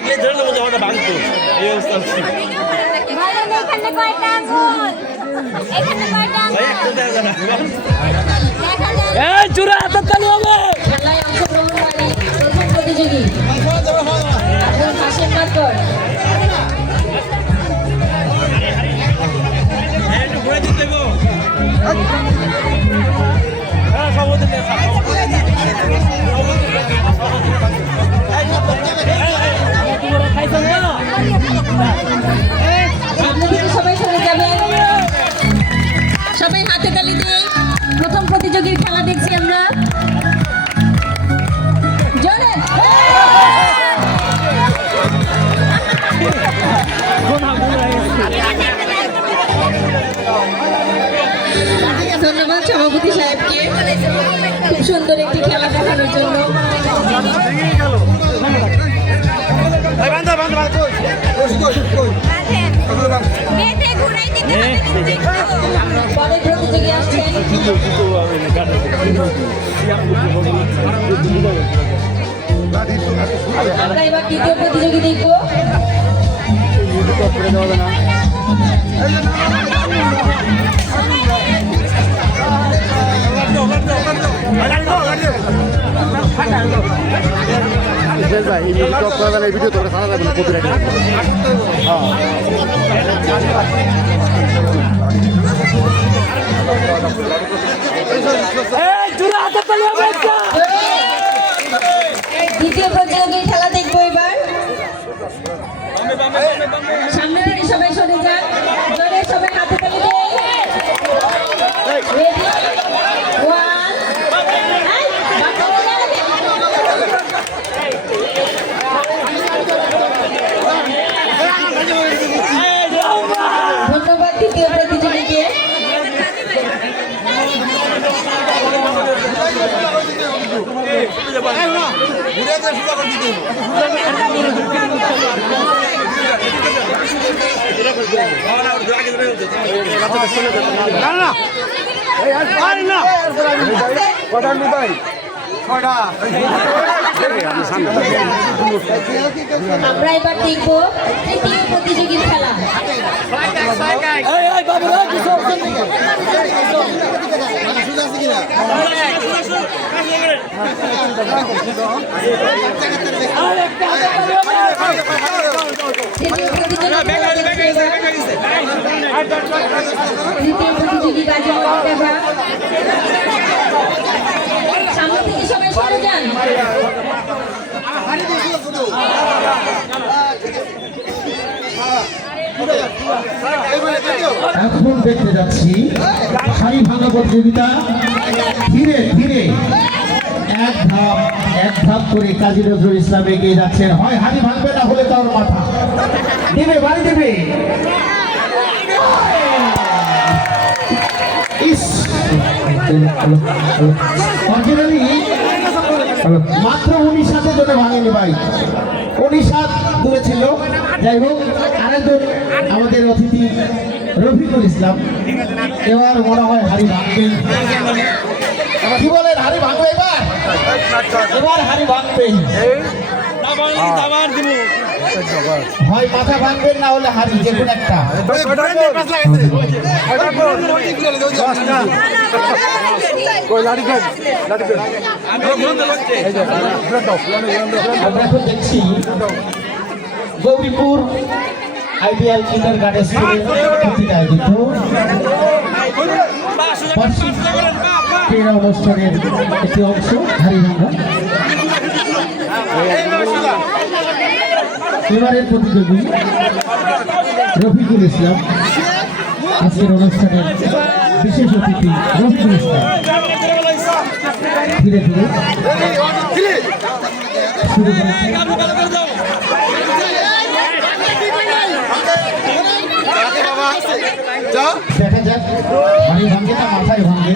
লাগলে ধরে নেবো জামাটা ভাঙতো এই অবস্থা হচ্ছে এখানে কয়টা আঙ্গুল এখানে কয়টা আঙ্গুল একটা দেখা না দেখা যায় এই চূড়া হাতে তালি হবে খেলায় অংশগ্রহণকারী প্রথম প্রতিযোগী আবুল হাশেম মাতর একটু ঘুরে দিতে গো হ্যাঁ সব ওদের খাইছেন না সামনে থেকে সবাই সরে যাবেন সবাই হাতে তালি দিয়ে প্রথম প্রতিযোগীর খেলা দেখছি আমরা জোরে ধন্যবাদ সভাপতি সাহেবকে খুব সুন্দর একটি খেলা দেখানোর জন্য মেয়েতে ঘুরাই দিতে হবে পরের প্রতিযোগী আসছেন আমরা এবার দ্বিতীয় প্রতিযোগী দেখবো ভিডিও তো খারাপ লাগবে না কপিরাইট এই চূড়া হাতে তালি হবে একটা দ্বিতীয় প্রতিযোগীর খেলা দেখবো এবার সামনে থেকে সবাই সরে যান জোরে সবাই হাতে তালি দিয়ে রেডি ওয়ান ধন্যবাদ তৃতীয় প্রতিযোগীকে আমরা এবার দেখবো তৃতীয় প্রতিযোগীর খেলা এই এই বাবুরা কিছু অপশন দিকে আর একটা হাতে তালি হবে তৃতীয় প্রতিযোগী গাজী মোহাম্মদ সামনে থেকে সবাই সরে যান এখন দেখতে যাচ্ছি হাড়ি ভাঙা প্রতিযোগিতা ধীরে ধীরে এক ধাপ করে কাজী নজরুল ইসলাম এগিয়ে যাচ্ছেন হয় হাড়ি ভাঙবে না হলে তার মাথা দেবে বাড়ি দেবে অরিজিনালি মাত্র 19 হাতে জন্য ভাঙেনি ভাই 19 হাত দূরে ছিল যাই হোক আরেকজন আমাদের অতিথি রফিকুল ইসলাম এবার মনে হয় হাড়ি ভাঙবেন কি বলেন হাড়ি ভাঙবে এবার হাড়ি ভাঙবে হয় মাথা ভাঙবেন না হলে হাড়ি যে কোনো একটা আমরা এখন দেখছি গৌরীপুর আইডিয়াল কিন্ডার গার্ডেন স্কুলের কর্তৃক আয়োজিত বার্ষিক ক্রীড়া অনুষ্ঠানের একটি অংশ হাড়িভাঙ্গা এবারের প্রতিযোগী রফিকুল ইসলাম আজকের অনুষ্ঠানের বিশেষ অতিথি রফিকুল ইসলাম ধীরে ধীরে শুরু করেছে দেখা যাক হাড়ি ভাঙবে না মাথায় ভাঙবে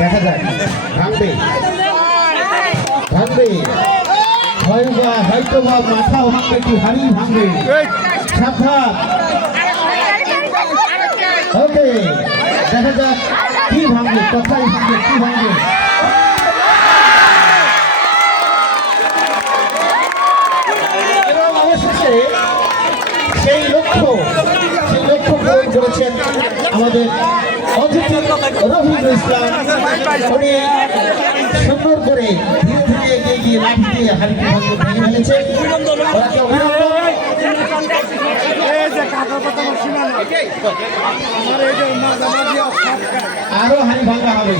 দেখা যাক ভাঙবে ভাঙবে হয়তো বা মাথা ভাঙবে কি হাড়ি ভাঙবে সাক্ষাৎ ওকে দেখা যাক কি ভাঙবে কোথায় ভাঙবে কি ভাঙবে আমাদের অতিথি রফিকুল ইসলাম উনি সুন্দর করে ধীরে ধীরে এগিয়ে গিয়ে লাঠি দিয়ে হাড়িটি ভেঙে ফেলেছে। ওনাকে অভিনন্দন। আরো হাড়ি ভাঙা হবে।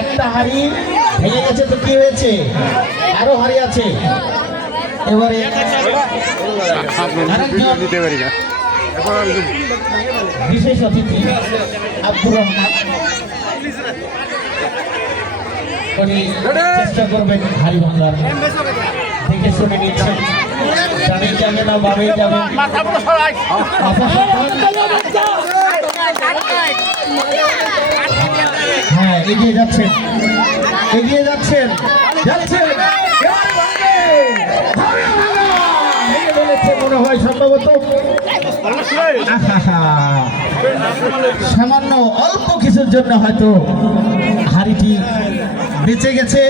একটা হাড়ি ভেঙে গেছে তো কি হয়েছে, আরো হাড়ি আছে। এবারে বিশেষ অতিথি আব্দুর রহমান উনি চেষ্টা করবেন হাড়ি ভাঙার, দেখে শুনে নিচ্ছেন। ডানে যাবে না বামে যাবে, হ্যাঁ এগিয়ে যাচ্ছেন, এগিয়ে যাচ্ছেন, যাচ্ছেন। মনে হয় সম্ভবত সামান্য অল্প কিছুর জন্য হয়তো হাড়িটি বেঁচে গেছে,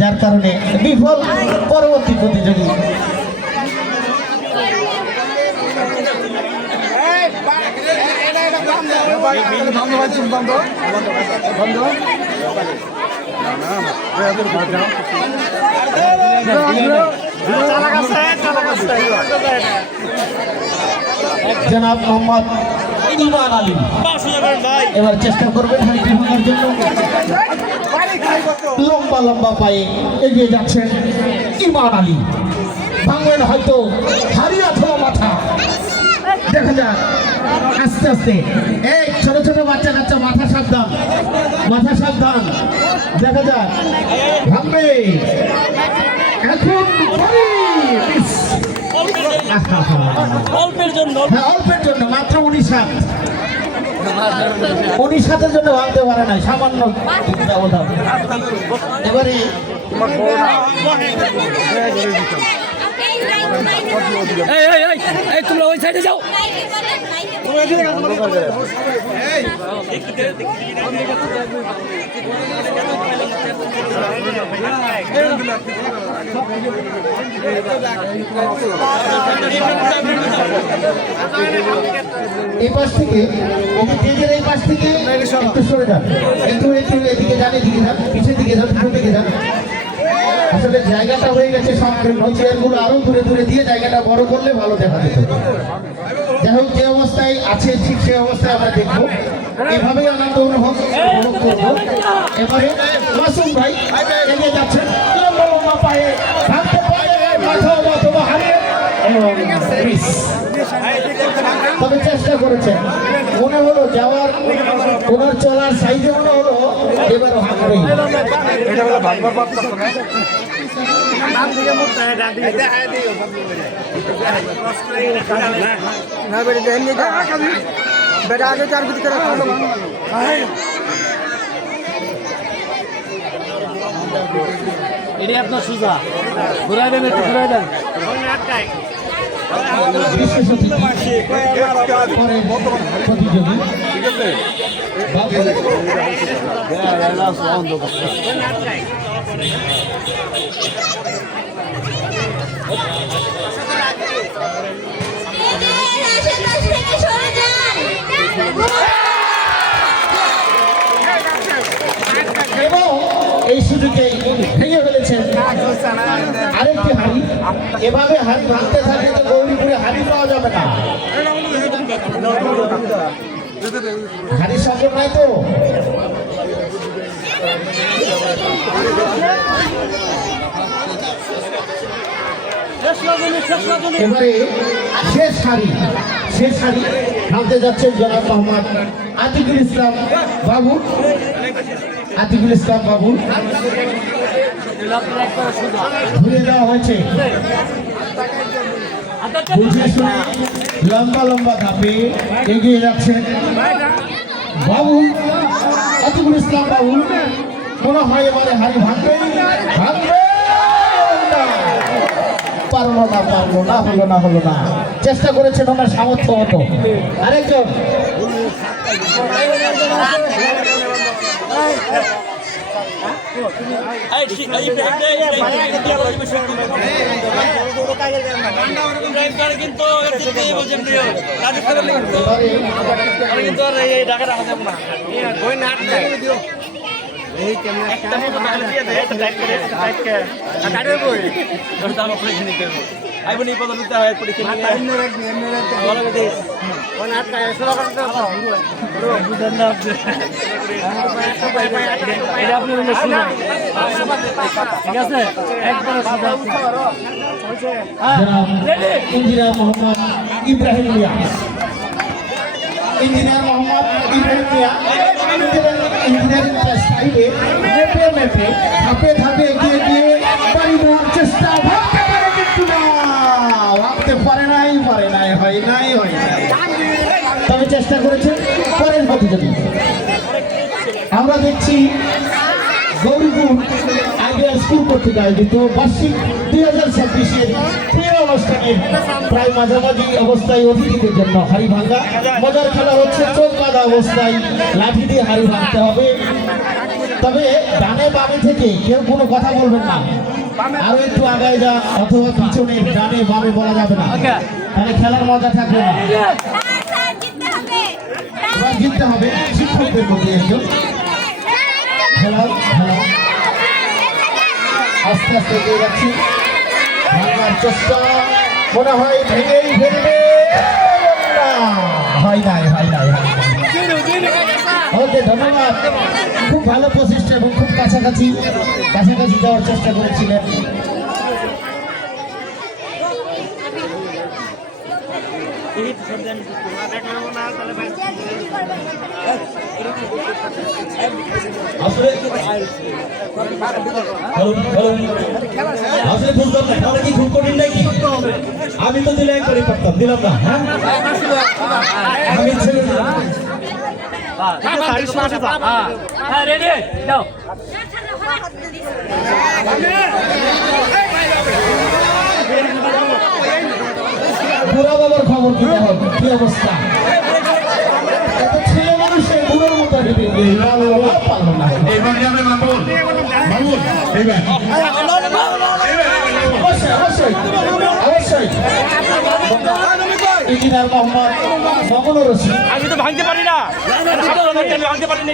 যার কারণে বিফল পরবর্তী প্রতিযোগী। জনাব মোহাম্মদ ইমান আলী এবার চেষ্টা করবেন হাড়িটি ভাঙার জন্য। লম্বা লম্বা পায়ে এগিয়ে যাচ্ছেন ইমান আলী। ভাঙবেন হয়তো হাড়ি অথবা মাথা, দেখা যাক আস্তে আস্তে। এই ছোট ছোট বাচ্চা কাচ্চা মাথা সাবধান, মাথা সাবধান, দেখা যাক ভাঙবে এখন। অল্পের জন্য হ্যাঁ অল্পের জন্য, মাত্র 19 হাত, 19 হাতের জন্য ভাঙতে পারে না, সামান্য ব্যবধান। এবারে তোমরা ওই সাইডে যাও। এই পাশ থেকে স্টেজের এই পাশ থেকে একটু সরে যান, একটু একটু এদিকে যান, এদিকে যান, পিছের দিকে যান, পিছন দিকে যান। আসলে জায়গাটা হয়ে গেছে সংকীর্ণ, চেয়ারগুলো আরো দূরে দূরে দিয়ে জায়গাটা বড় করলে ভালো দেখা যেত। যাই হোক, যে অবস্থায় আছে ঠিক সেই অবস্থায় আমরা দেখবো, এভাবেই আনন্দ অনুভব করবো। এবারে মাসুম ভাই এগিয়ে যাচ্ছেন, লম্বা লম্বা পায়ে ভাঙতে পারে মাথা অথবা হারে এবং মিস। তবে চেষ্টা করেছেন, মনে হলো যাওয়ার ওনার চলার সাইজে মনে হলো এবারও হাঁকবেই। বেটা আগে চার বিধি করে এটাই আপনার সুজা, ঘুরাই দেন, একটু ঘুরাই দেন। বিশেষ অতিথি পরে প্রতিযোগী এবং এই সুযোগে ভেঙে ফেলেছেন আরেকটি হাড়ি। এভাবে হাড়ি ভাঙতে থাকে তো গৌরীপুরে হাড়ি পাওয়া যাবে না, হাড়ি সংকট নাই তো। এবারে শেষ হাড়ি ভাঙতে যাচ্ছেন জনাব মোহাম্মদ আতিকুল ইসলাম বাবু। আতিকুল ইসলাম বাবু ঘুরে দেওয়া হয়েছে, বুঝে শুনে লম্বা লম্বা ধাপে এগিয়ে যাচ্ছেন বাবু আতিকুল ইসলাম বাবু। মনে হয় এবারে হাড়ি ভাঙবে, পারলো না, হলো না। চেষ্টা করেছেন ওনার সামর্থ্য মতো। আরেকজন কিন্তু কিন্তু আর এই ঢাকা রাখা যাবে না এই ক্যামেরা একটা মতো তাহলে দিয়ে দেয় এটা টাইট করে কাটবে কই তো আমরা পরীক্ষা নিতে হবে আইবনি কত নিতে হয় পরীক্ষা নিয়ে এমনি রাখবি ভালো করে দিস কোন আটটা এসো করতে পুরো বুঝেন না এটা আপনি বলে শুনুন ঠিক আছে একবার সাদা ইঞ্জিনিয়ার মোহাম্মদ ইব্রাহিম মিয়া ইঞ্জিনিয়ার মোহাম্মদ ইব্রাহিম মিয়া ইঞ্জিনিয়ারিং সাইডে মেপে ধাপে ধাপে এগিয়ে গিয়ে বাড়ি দেওয়ার চেষ্টা ভাবতে পারে কিন্তু না ভাবতে পারে নাই হয় নাই তবে চেষ্টা করেছেন পরের প্রতিযোগী আমরা দেখছি গৌরীপুর আইডিয়াল স্কুল কর্তৃক আয়োজিত বার্ষিক 2026-এর ক্রীড়া অনুষ্ঠানের প্রায় মাঝামাঝি অবস্থায় অতিথিদের জন্য হাড়ি ভাঙা মজার খেলা হচ্ছে চোখ বাঁধা অবস্থায় লাঠি দিয়ে হাড়ি ভাঙতে হবে তবে ডানে বামে থেকে কেউ কোনো কথা বলবেন না আরো একটু আগায় যা অথবা পিছনে ডানে বামে বলা যাবে না তাহলে খেলার মজা থাকবে না জিততে হবে শিক্ষকদের মধ্যে একজন খেলাও আস্তে আস্তে এগিয়ে যাচ্ছি ভাঙার চেষ্টা মনে হয় ভেঙেই ফেলবে হয় নাই ওকে ধন্যবাদ খুব ভালো প্রচেষ্টা এবং খুব কাছাকাছি যাওয়ার চেষ্টা করেছিলেন আসলে বুঝলাম না খেলা কি খুব কঠিন নাকি আমি তো দিলে একবারই পারতাম দিলাম না হ্যাঁ আমি ছেলে বুড়া বাবার খবর কি অবস্থা এত ছেলে মানুষের বুড়োর মতো পারলো না অবশ্যই ইঞ্জিনিয়ার মোহাম্মদ মামুনুর রশিদ আমি তো ভাঙতে পারি না ভাঙতে পারি না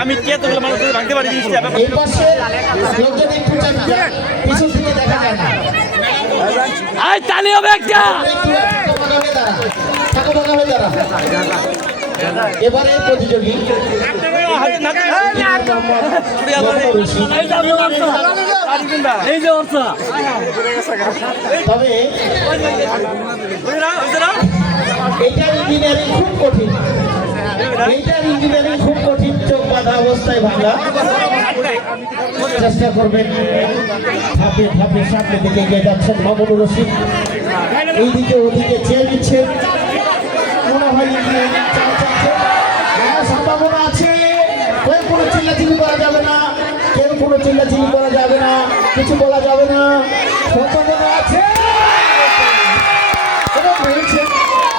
আমি কে তো মানুষ ভাঙতে পারি এই পাশে লোকজন একটু পিছন থেকে দেখা যায় না আই তালি হবে একটা এবারে প্রতিযোগী তবে এইটার ইঞ্জিনিয়ারিং খুব কঠিন চোখ বাঁধা অবস্থায় ভাঙা চেষ্টা করবেন ধাপে সামনে দিকে এগিয়ে যাচ্ছেন মামুনুর রশিদ এইদিকে ওদিকে চেয়ে দিচ্ছেন মনে হয় সম্ভাবনা আছে কেউ কোনো চিল্লাচিল্লি করা যাবে না কিছু বলা যাবে না সম্ভাবনা আছে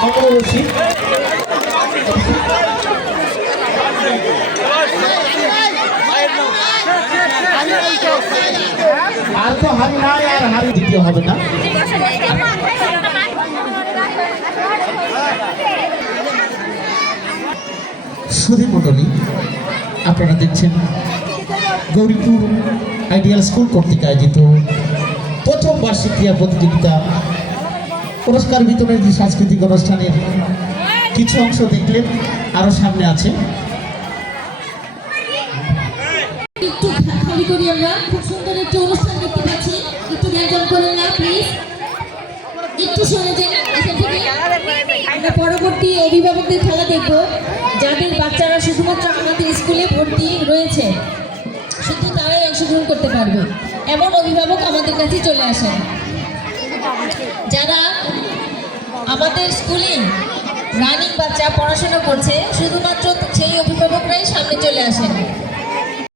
মামুনুর রশিদ আর তো হারি নাই আর হারি দিতে হবে না সুধী মণ্ডলী আপনারা দেখছেন গৌরীপুর আইডিয়াল স্কুল কর্তৃক আয়োজিত প্রথম বার্ষিক ক্রীড়া প্রতিযোগিতা পুরস্কার বিতরণের যে সাংস্কৃতিক অনুষ্ঠানের কিছু অংশ দেখলেন আরো সামনে আছে একটু খালি করি আমরা খুব সুন্দর একটি অনুষ্ঠান দেখতে পাচ্ছি একটু জ্ঞান করেন না প্লিজ একটু শুনে যান এখান থেকে আমরা পরবর্তী অভিভাবকদের খেলা দেখব যাদের বাচ্চারা শুধুমাত্র আমাদের স্কুলে ভর্তি রয়েছে শুধু তারাই অংশগ্রহণ করতে পারবে এমন অভিভাবক আমাদের কাছে চলে আসেন যারা আমাদের স্কুলে রানিং বাচ্চা পড়াশোনা করছে শুধুমাত্র সেই অভিভাবকরাই সামনে চলে আসেন